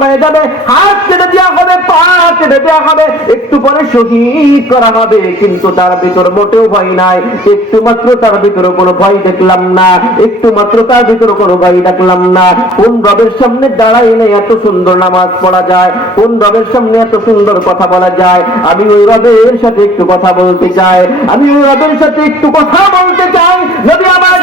হয়ে যাবে, হাত কেটে দেওয়া হবে, পা কেটে দেওয়া হবে, একটু পরে শহীদ করা হবে, কিন্তু তার ভিতর মোটেও ভয় নাই, একটু মাত্র তার ভিতরে কোনো ভয় দেখলাম না, একটু মাত্র তার ভিতরে কোনো ভয় দেখলাম না। কোন রবের সামনে দাঁড়াইলে এত সুন্দর নামাজ পড়া যায়, কোন রবের সামনে এত সুন্দর কথা বলা যায়? আমি ওই রবের সাথে একটু কথা বলতে চাই, আমি ওই রবের সাথে একটু কথা বলতে চাই। যদি আমার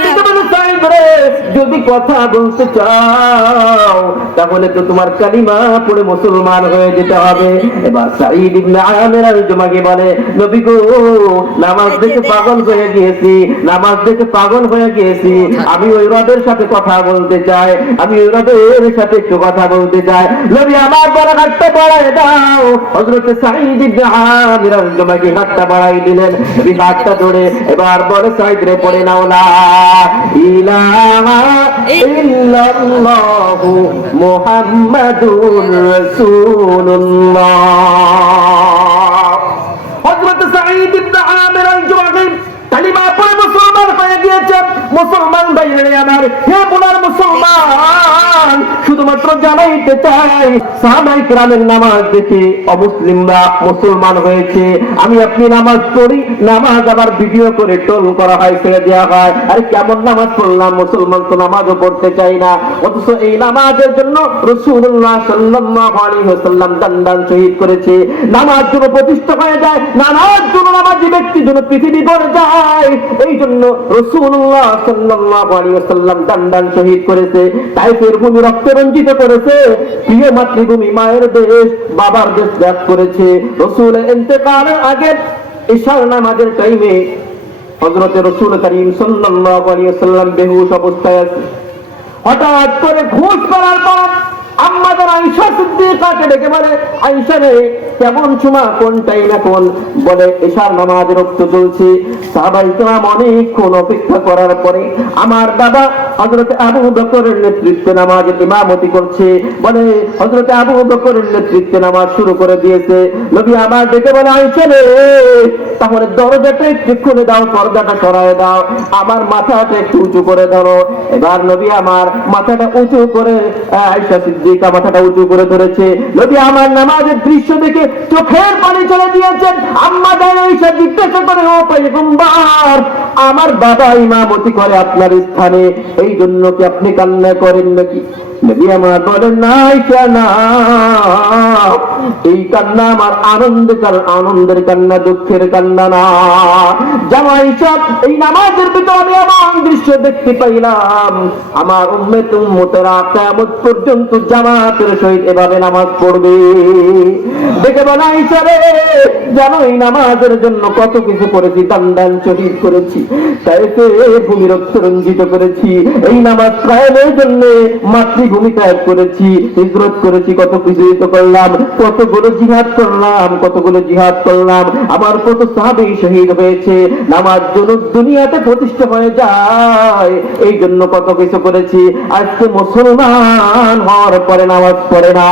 যদি কথা বলতে চাও তাহলে তো তোমার কালিমা পড়ে মুসলমান হয়ে যেতে হবে। এবার সাঈদ ইবনে আমির আল-জুমাহি বলে, নবী গো, নামাজ দেখে পাগল হয়ে গিয়েছি, নামাজ দেখে পাগল হয়ে গিয়েছি, আমি ওই রবের সাথে কথা বলতে চাই, আমি ওই রবের সাথে একটু কথা বলতে চাই। নবী আমার বড় হাতটা বাড়ায় দাও। হযরত সাঈদ ইবনে আমির আল-জুমাহি হাতটা বাড়াই দিলেন। নবী হাতটা ধরে এবার বলে, সাঈদ রে পড়ে নাও, লা ইলাহা ইল্লাল্লাহু মুহাম্মাদুর রাসূলুল্লাহ। হযরত সাঈদ ইবনে আমির আল-জুমাহি কালিমা পড়ে মুসলমান হয়ে গিয়েছেন। মুসলমান ভাইরা আমার, হে মুনার মুসলমান, শুধুমাত্র জানাইতে চাই, সাহাবায়ে কেরামের নামাজ দেখে অমুসলিমরা মুসলমান হয়েছে। আমি আপনি নামাজ পড়ি, নামাজ আবার ভিডিও করে টোল করা হয়, ছেড়ে দেওয়া হয়। আরে কেমন নামাজ পড়লাম, মুসলমান তো নামাজও পড়তে চাই না, অথচ এই নামাজের জন্য রাসূলুল্লাহ সাল্লাল্লাহু আলাইহি ওয়াসাল্লাম দান শহীদ করেছে। নামাজ যেন প্রতিষ্ঠা হয়ে যায়, নামাজ যেন নামাজি ব্যক্তি যেন পৃথিবী ভরে যায়, এই জন্য রাসূলুল্লাহ সাল্লাল্লাহু আলাইহি ওয়াসাল্লাম দান শহীদ করেছে। তাইফের ভূমি রক্তে রঞ্জিত করেছে, প্রিয় মাতৃভূমি মায়ের দেশ বাবার দেশ ত্যাগ করেছে। রাসূলের ইন্তেকালের আগে ইশার নামাজের টাইমে হযরত রাসূল করিম সাল্লাল্লাহু আলাইহি ওয়াসাল্লাম বেহুশ অবস্থায় আছে। হঠাৎ করে ঘুষ করার পর আম্মাদের আয়েশা সিদ্দিকাকে ডেকে বলে, আয়েশা রে, কেমন সময়, কোন টাইম এখন? বলে, ইশার নামাজের রক্ত চলছে। সাহাবায়ে কেরাম অনেকক্ষণ অপেক্ষা করার পরে আমার বাবা হযরত আবু বকরের নেতৃত্বে নামাজের ইমামতি করছে। বলে, হযরত আবু বকরের নেতৃত্বে নামাজ শুরু করে দিয়েছে। নবী আমার ডেকে বলে, আয়েশা রে, তাহলে দরজাটা একটু খুলে দাও, পর্দাটা সরায় দাও, আমার মাথাটা একটু উঁচু করে ধরো। এবার নবী আমার মাথাটা উঁচু করে, আয়েশা সিদ্দিকা মাথাটা উঁচু করে ধরেছে। নবী আমার নামাজের দৃশ্য দেখে চোখের পানি চলে দিয়েছেন। আম্মা জান আয়েশা জিজ্ঞাসা করে, ও পয়গম্বর, আমার বাবা ইমামতি করে আপনার স্থানে, এই জন্য কি আপনি কান্না করেন নাকি? নবী আমার বলেন, না আয়েশা, না, এই কান্না আমার আনন্দের কান্না, দুঃখের কান্না না। জানো আয়েশা, এই নামাজের ভিতরে আমি এমন দৃশ্য দেখতে পাইলাম, আমার উম্মতেরা কিয়ামত পর্যন্ত জামাতের সহিত এভাবে নামাজ পড়বে। দেখে বলে, আয়েশা রে, জানো এই নামাজের জন্য কত কিছু করেছি, দান শহীদ করেছি, তাইফের ভূমি রক্ত রঞ্জিত করেছি, এই নামাজ কায়েমের জন্য মাতৃভূমি ত্যাগ করেছি, হিজরত করেছি, কত কিছু তো করলাম, কতগুলো জিহাদ করলাম, আমার কত সাহাবী শহীদ হয়েছে, নামাজ যেন দুনিয়াতে প্রতিষ্ঠা হয়ে যায়, এই জন্য কত কিছু করেছি। আজকে মুসলমান হওয়ার পরে নামাজ পড়ে না।